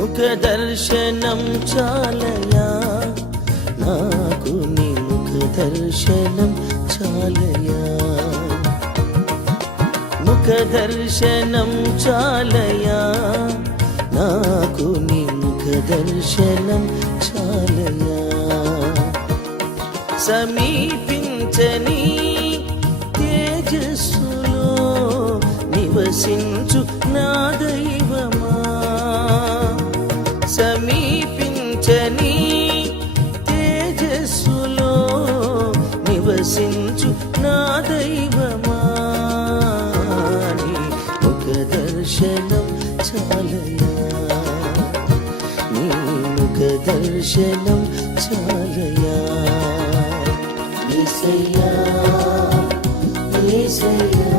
ముఖ దర్శనం చాలయా నాకు నీ ముఖ దర్శనం చాలయా ముఖ దర్శనం చాలయా నాకు నీ ముఖ దర్శనం చాలయా సమీపించని తేజస్సులో నివసించు నా దైవమా సమీపించని తేజస్సులో నివసించు నా దైవమా నీ ముఖ దర్శనం చాలయా నీ ముఖ దర్శనం చాలయా యేసయ్యా యేసయ్యా